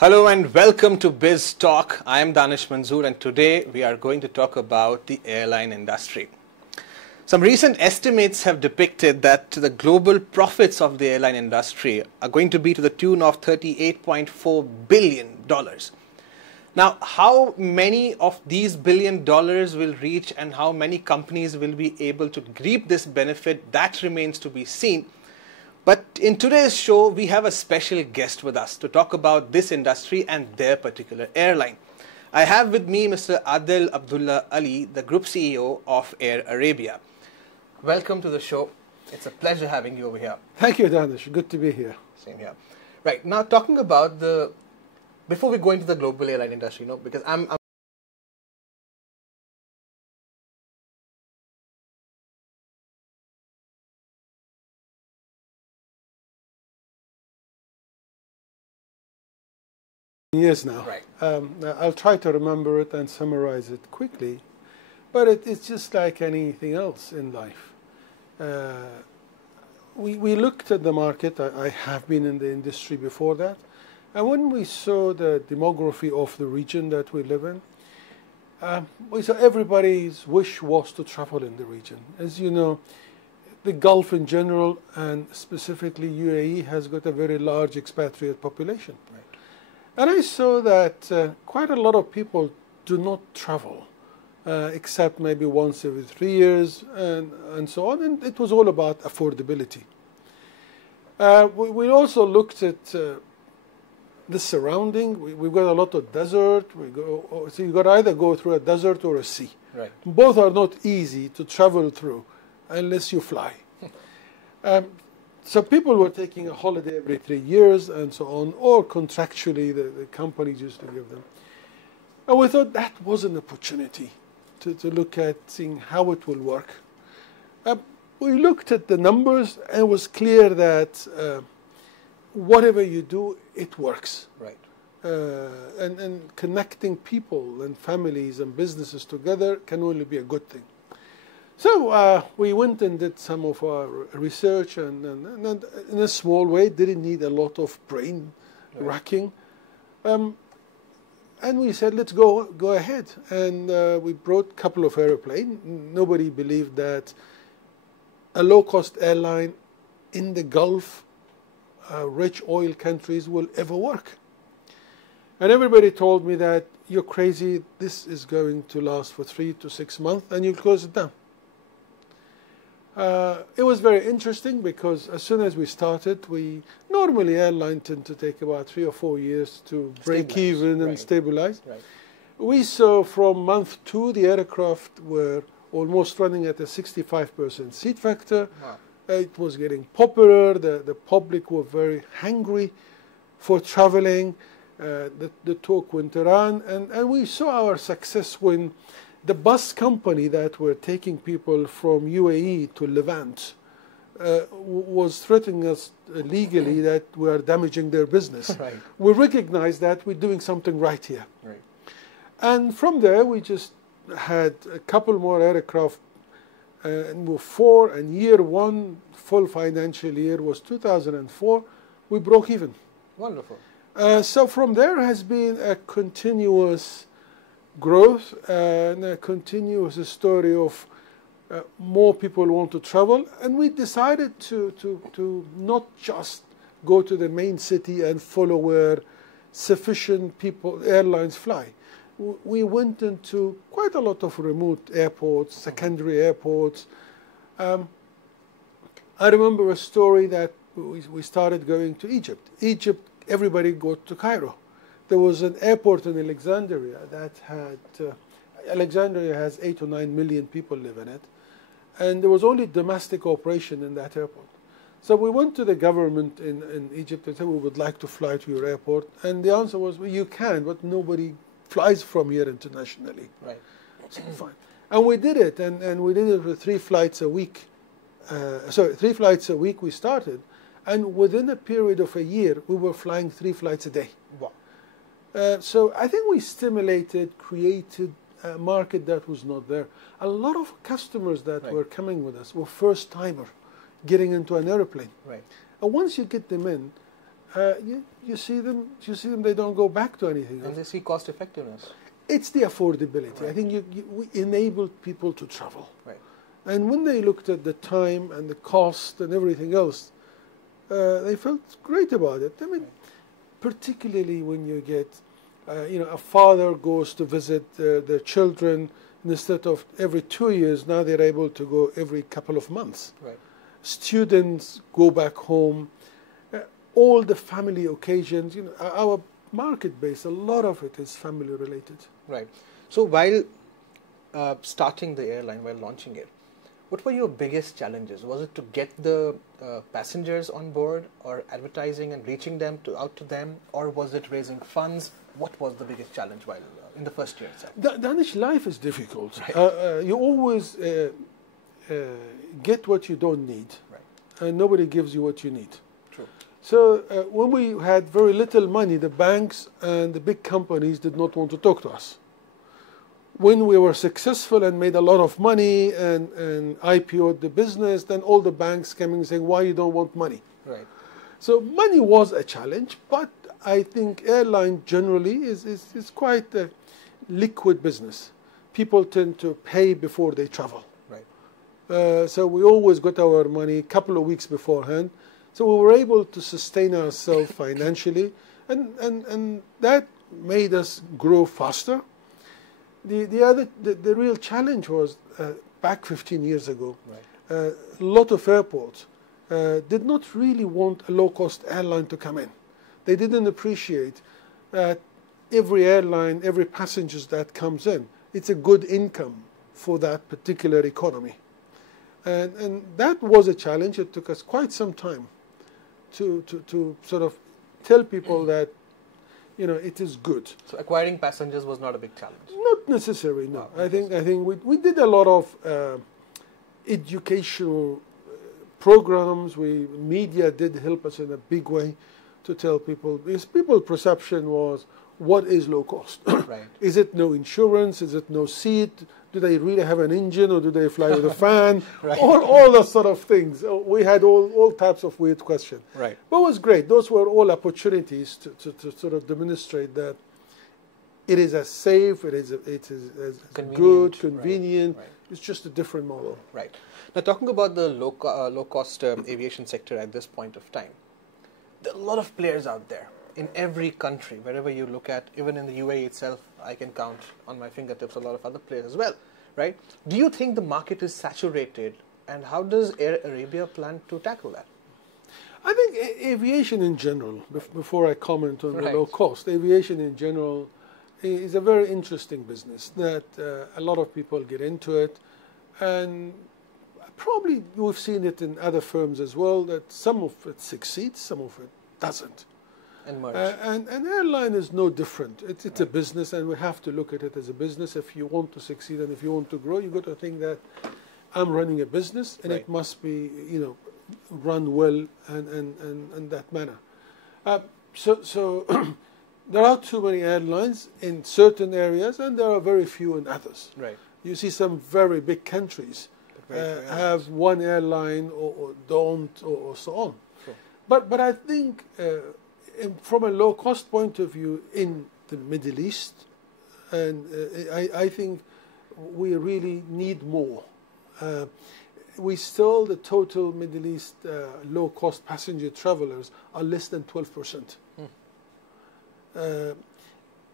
Hello and welcome to Biz Talk. I am Danish Manzoor and today we are going to talk about the airline industry. Some recent estimates have depicted that the global profits of the airline industry are going to be to the tune of $38.4 billion. Now, how many of these $1 billion will reach and how many companies will be able to reap this benefit, that remains to be seen. But in today's show, we have a special guest with us to talk about this industry and their particular airline. I have with me Mr. Adel Abdullah Ali, the Group CEO of Air Arabia. Welcome to the show. It's a pleasure having you over here. Thank you, Danish. Good to be here. Same here. Right, now talking about before we go into the global airline industry, because I'm years now. Right. I'll try to remember it and summarize it quickly, but it's just like anything else in life. We looked at the market. I have been in the industry before that, and when we saw the demography of the region that we live in, we saw everybody's wish was to travel in the region. As you know, the Gulf in general and specifically UAE has got a very large expatriate population. Right. And I saw that quite a lot of people do not travel, except maybe once every 3 years and so on. And it was all about affordability. We also looked at the surrounding. We've got a lot of desert. So you've got to either go through a desert or a sea. Right. Both are not easy to travel through unless you fly. So people were taking a holiday every 3 years and so on, or contractually the companies used to give them. And we thought that was an opportunity to look at seeing how it will work. We looked at the numbers and it was clear that whatever you do, it works. Right. And connecting people and families and businesses together can only be a good thing. So we went and did some of our research and in a small way, didn't need a lot of brain racking. And we said, let's go ahead. And we brought a couple of airplanes. Nobody believed that a low-cost airline in the Gulf, rich oil countries will ever work. And everybody told me that you're crazy. This is going to last for 3 to 6 months and you'll close it down. It was very interesting because as soon as we started, normally airlines tend to take about 3 or 4 years to break even and stabilize. Right. We saw from month 2, the aircraft were almost running at a 65% seat factor. Wow. It was getting popular. The public were very hungry for traveling. The talk went around, and we saw our success when the bus company that were taking people from UAE to Levant was threatening us legally that we are damaging their business. Right. We recognized that we're doing something right here. Right. And from there, we just had a couple more aircraft, and we're 4, and year 1, full financial year, was 2004. We broke even. Wonderful. So from there has been a continuous growth and a continuous story of more people want to travel, and we decided to not just go to the main city and follow where sufficient airlines fly. We went into quite a lot of remote airports, secondary airports. I remember a story that we started going to Egypt. Egypt, everybody go to Cairo. There was an airport in Alexandria that had, Alexandria has 8 or 9 million people live in it, and there was only domestic operation in that airport. So we went to the government in Egypt and said, we would like to fly to your airport, and the answer was, well, you can, but nobody flies from here internationally. Right. So fine. And we did it, and we did it with 3 flights a week. 3 flights a week we started, and within a period of a year, we were flying 3 flights a day. Wow. So I think we created a market that was not there. A lot of customers that were coming with us were first-timer getting into an airplane. Right. And once you get them in, you see them. They don't go back to anything else. And they see cost effectiveness. It's the affordability. Right. I think we enabled people to travel. Right. And when they looked at the time and the cost and everything else, they felt great about it. I mean, particularly when you get, a father goes to visit their children, and instead of every 2 years, now they're able to go every couple of months. Right. Students go back home. All the family occasions, our market base, a lot of it is family related. Right. So while starting the airline, while launching it, what were your biggest challenges? Was it to get the passengers on board, or advertising and reaching them out to them, or was it raising funds? What was the biggest challenge while in the first year itself? Danish life is difficult. Right. You always get what you don't need, Right. and nobody gives you what you need. True. So when we had very little money, the banks and the big companies did not want to talk to us. When we were successful and made a lot of money and IPO'd the business, then all the banks came in saying, why you don't want money? Right. So money was a challenge, but I think airline generally is quite a liquid business. People tend to pay before they travel. Right. So we always got our money a couple of weeks beforehand. So we were able to sustain ourselves financially, and that made us grow faster. The real challenge was back 15 years ago. Right. A lot of airports did not really want a low-cost airline to come in. They didn't appreciate that every airline, every passenger that comes in, it's a good income for that particular economy. And that was a challenge. It took us quite some time to sort of tell people that, it is good. So acquiring passengers was not a big challenge. Not necessarily, no. Oh, I think we did a lot of educational programs. Media did help us in a big way to tell people, because people's perception was, what is low cost? Right. Is it no insurance? Is it no seat? Do they really have an engine, or do they fly with a fan? Right. All those sort of things. We had all types of weird questions. Right. But it was great. Those were all opportunities to sort of demonstrate that it is as safe, it is as good, convenient. Right. It's just a different model. Right. Now, talking about the low-cost aviation sector at this point of time, there are a lot of players out there in every country, wherever you look at. Even in the UAE itself, I can count on my fingertips a lot of other players as well, right? Do you think the market is saturated, and how does Air Arabia plan to tackle that? I think aviation in general, before I comment on the Right. low cost, aviation in general is a very interesting business that a lot of people get into it, and probably we've seen it in other firms as well, that some of it succeeds, some of it doesn't. And merge. And airline is no different. It's Right. a business, and we have to look at it as a business. If you want to succeed and if you want to grow, you've got to think that I'm running a business, and Right. it must be, run well and that manner. So there are too many airlines in certain areas, and there are very few in others. Right. You see some very big countries have one airline or don't, or so on. Sure. But I think from a low cost point of view in the Middle East, and I think we really need more. The total Middle East low cost passenger travelers are less than 12%.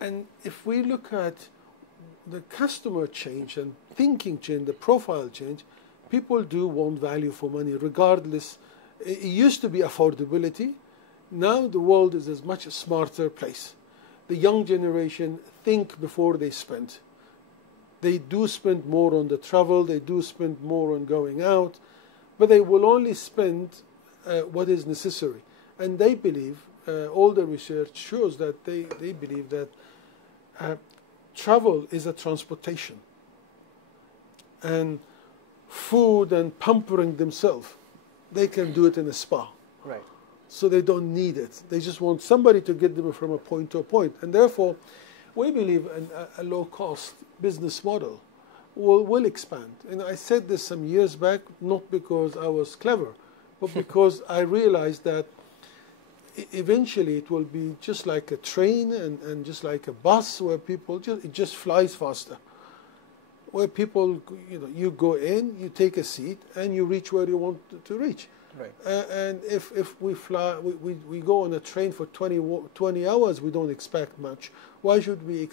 And if we look at the customer change and thinking change, the profile change, people do want value for money regardless. It used to be affordability. Now the world is a much smarter place. The young generation think before they spend. They do spend more on the travel, they do spend more on going out, but they will only spend what is necessary. And they believe, all the research shows that they believe that travel is a transportation. And food and pampering themselves, they can do it in a spa. Right. So they don't need it. They just want somebody to get them from a point to a point. And therefore, we believe a low-cost business model will expand. And I said this some years back, not because I was clever, but because I realized that eventually it will be just like a train and just like a bus where people it just flies faster. Where people, you go in, you take a seat, and you reach where you want to reach. Right. And if we fly, we go on a train for 20 hours, we don't expect much. Why should we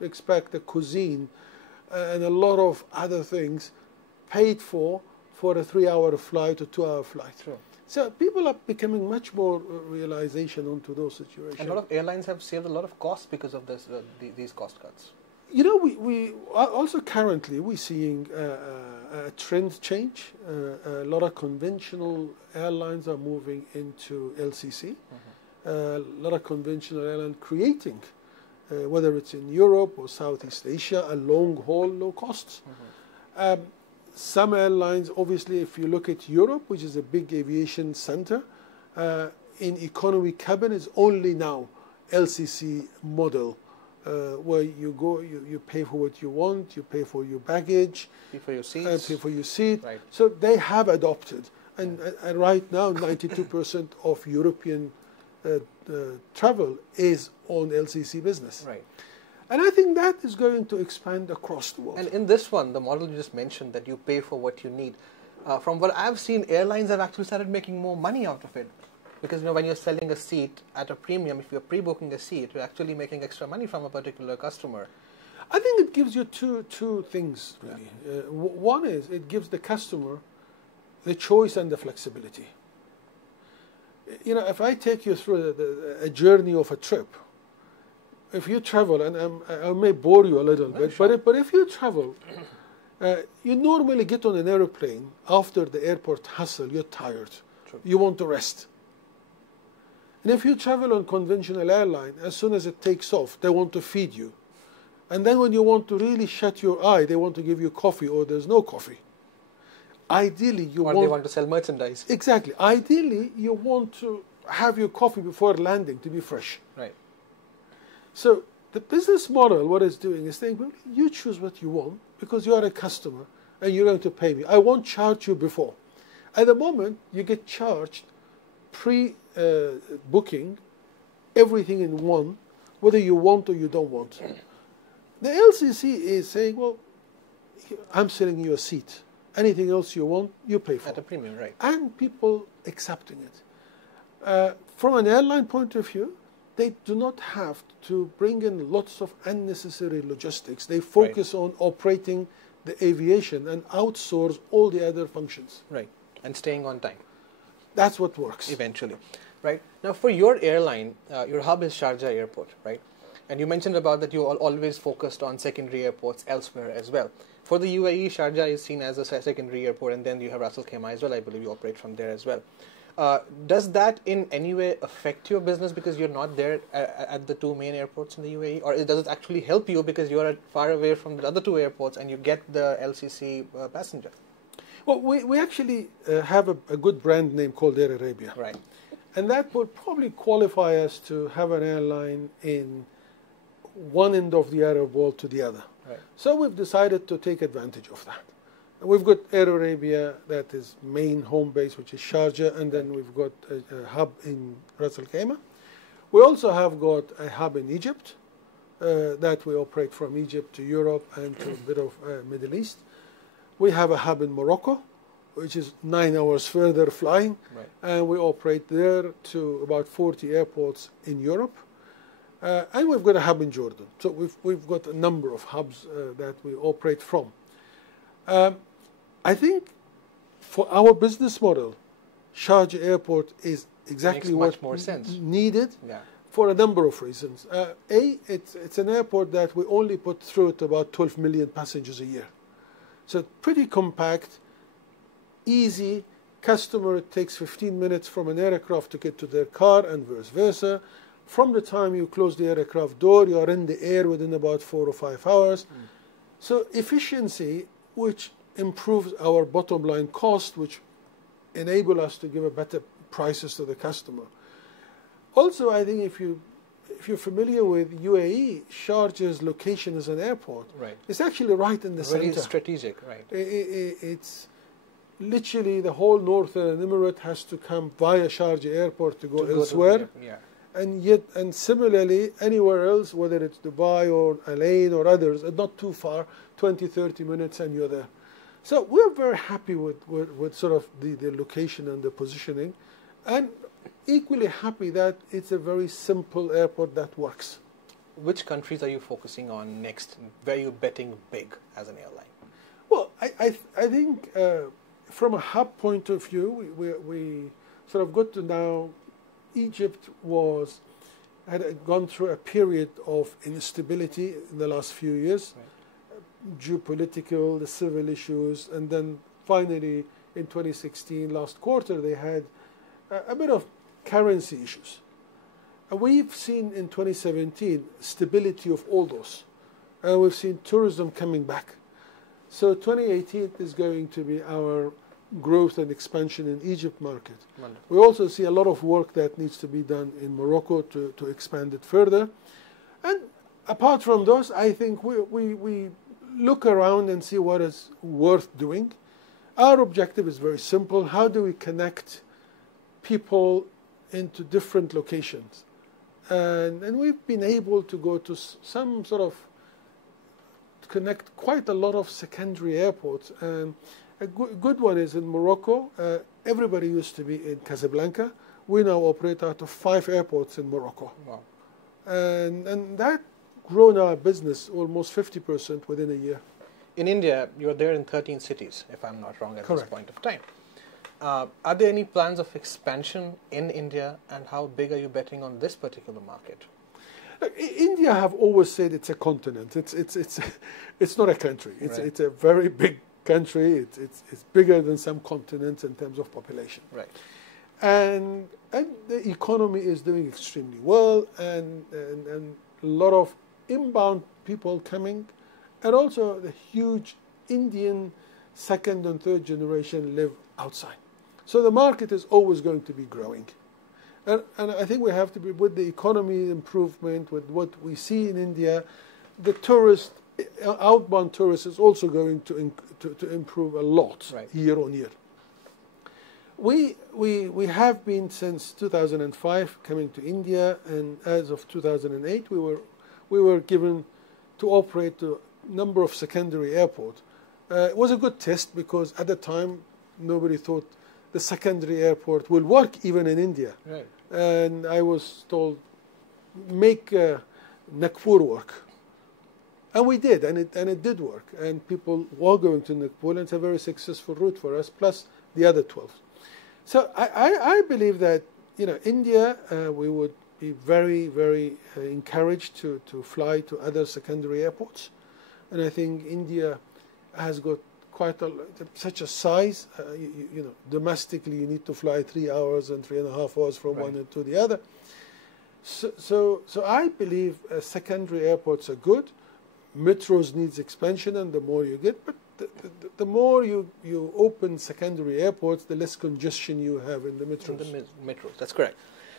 expect the cuisine and a lot of other things paid for a 3-hour flight or 2-hour flight? True. So people are becoming much more realization onto those situations. And a lot of airlines have saved a lot of costs because of this, these cost cuts. We also currently we're seeing a trend change. A lot of conventional airlines are moving into LCC. A lot of conventional airlines creating, whether it's in Europe or Southeast Asia, a long haul, low costs. Some airlines, obviously, if you look at Europe, which is a big aviation center, in economy cabin is only now LCC model. Where you go, you pay for what you want, you pay for your baggage, pay for your seats, pay for your seat. Right. So they have adopted, and right now 92% of European travel is on LCC business. Right. And I think that is going to expand across the world. And in this one, the model you just mentioned, that you pay for what you need, from what I've seen, airlines have actually started making more money out of it. Because when you're selling a seat at a premium, if you're pre-booking a seat, you're actually making extra money from a particular customer. I think it gives you two things, really. Yeah. One is it gives the customer the choice and the flexibility. If I take you through a journey of a trip, if you travel, and I may bore you a little bit, sure. but if you travel, you normally get on an airplane after the airport hustle, you're tired. True. You want to rest. And if you travel on conventional airline, as soon as it takes off, they want to feed you. And then when you want to really shut your eye, they want to give you coffee, or there's no coffee. Ideally, they want to sell merchandise. Exactly. Ideally, you want to have your coffee before landing to be fresh. Right. So the business model, what it's doing is saying, well, you choose what you want because you are a customer and you're going to pay me. I won't charge you before. At the moment, you get charged pre-booking, everything in one, whether you want or you don't want. The LCC is saying, well, I'm selling you a seat. Anything else you want, you pay for. At a premium, right. And people accepting it. From an airline point of view, they do not have to bring in lots of unnecessary logistics. They focus on operating the aviation and outsource all the other functions. Right. And staying on time. That's what works. Eventually. Right. Now, for your airline, your hub is Sharjah Airport, right? And you mentioned about that you always focused on secondary airports elsewhere as well. For the UAE, Sharjah is seen as a secondary airport, and then you have Ras Al Khaimah as well. I believe you operate from there as well. Does that in any way affect your business because you're not there at the two main airports in the UAE? Or does it actually help you because you're far away from the other two airports and you get the LCC passenger? Well, we actually have a good brand name called Air Arabia. Right. And that would probably qualify us to have an airline in one end of the Arab world to the other. Right. So we've decided to take advantage of that. We've got Air Arabia, that is main home base, which is Sharjah, and then we've got a hub in Ras Al Khaimah. We also have got a hub in Egypt that we operate from Egypt to Europe and to a bit of Middle East. We have a hub in Morocco, which is 9 hours further flying, right. And we operate there to about 40 airports in Europe. And we've got a hub in Jordan. So we've got a number of hubs that we operate from. I think for our business model, Sharjah Airport is exactly what much more sense. Needed Yeah. for a number of reasons. It's an airport that we only put through it about 12 million passengers a year. So pretty compact, easy. Customer, it takes 15 minutes from an aircraft to get to their car and vice versa. From the time you close the aircraft door, you are in the air within about 4 or 5 hours. So efficiency, which improves our bottom line cost, which enable us to give a better prices to the customer. Also, I think if you're familiar with UAE, Sharjah's location as an airport, right. It's actually right in the Very center. strategic, right. literally the whole Northern Emirate has to come via Sharjah Airport to go elsewhere. Yeah. And similarly, anywhere else, whether it's Dubai or Airline or others, not too far, 20, 30 minutes and you're there. So we're very happy with sort of the location and the positioning, and equally happy that it's a very simple airport that works. Which countries are you focusing on next? Where are you betting big as an airline? Well, I think from a hub point of view, we sort of got to now, Egypt had gone through a period of instability in the last few years, right. Geopolitical, the civil issues, and then finally in 2016, last quarter, they had a bit of currency issues. And we've seen in 2017 stability of all those. And we've seen tourism coming back. So 2018 is going to be our growth and expansion in Egypt market. Wonderful. We also see a lot of work that needs to be done in Morocco to expand it further. And apart from those, I think we look around and see what is worth doing. Our objective is very simple. How do we connect people into different locations? And we've been able to go to some sort of connect quite a lot of secondary airports. And a good one is in Morocco. Everybody used to be in Casablanca. We now operate out of 5 airports in Morocco. Wow. And that grown our business almost 50% within a year. In India, you're there in 13 cities, if I'm not wrong, at Correct. this point of time. Are there any plans of expansion in India, and how big are you betting on this particular market? Look, India have always said it's a continent. It's not a country. It's a very big country. It's bigger than some continents in terms of population. Right. And the economy is doing extremely well, and a lot of inbound people coming, and also the huge Indian second and third generation live outside. So the market is always going to be growing. And I think we have to be, with the economy improvement, with what we see in India, the outbound tourist is also going to improve a lot, right, year on year. We have been since 2005 coming to India, and as of 2008 we were given to operate a number of secondary airports. It was a good test because at the time nobody thought the secondary airport will work even in India. Right. And I was told, make Nagpur work. And we did, and it did work. And people were going to Nagpur, and it's a very successful route for us, plus the other 12. So I believe that, India, we would be very, very encouraged to fly to other secondary airports. And I think India has got such a size, domestically you need to fly 3 hours and 3.5 hours from right. one to the other. So I believe secondary airports are good. Metros needs expansion, and the more you get, but the more you open secondary airports, the less congestion you have in the metros. In the metros, that's correct.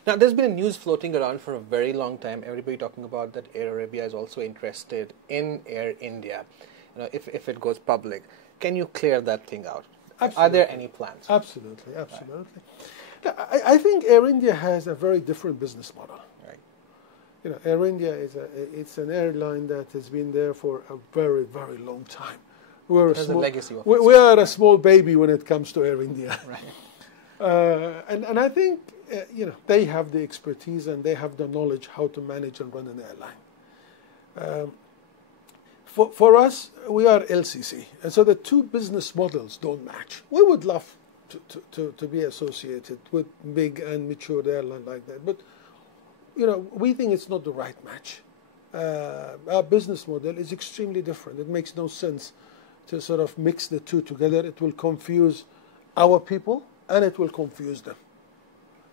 Now, there's been news floating around for a very long time. Everybody talking about that Air Arabia is also interested in Air India. If it goes public. Can you clear that thing out? Absolutely. Are there any plans? Absolutely. Right. I think Air India has a very different business model. Right. Air India it's an airline that has been there for a very, very long time. We are a small baby when it comes to Air India. Right. And I think they have the expertise and they have the knowledge how to manage and run an airline. For us, we are LCC, and so the two business models don't match. We would love to be associated with big and mature airline like that, but we think it's not the right match. Our business model is extremely different. It makes no sense to sort of mix the two together. It will confuse our people, and it will confuse them.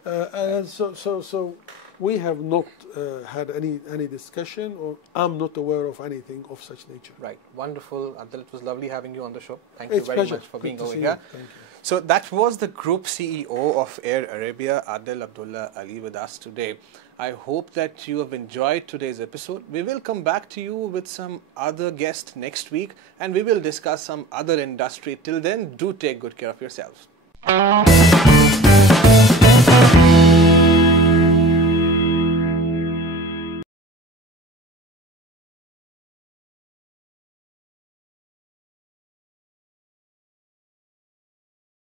And so we have not had any discussion, or I'm not aware of anything of such nature. Right. Wonderful. Adel, it was lovely having you on the show. Thank It's you very pleasure. much for Good being to over see here. you. Thank you. So that was the Group CEO of Air Arabia, Adel Abdullah Ali, with us today. I hope that you have enjoyed today's episode. We will come back to you with some other guest next week, and we will discuss some other industry. Till then, do take good care of yourselves.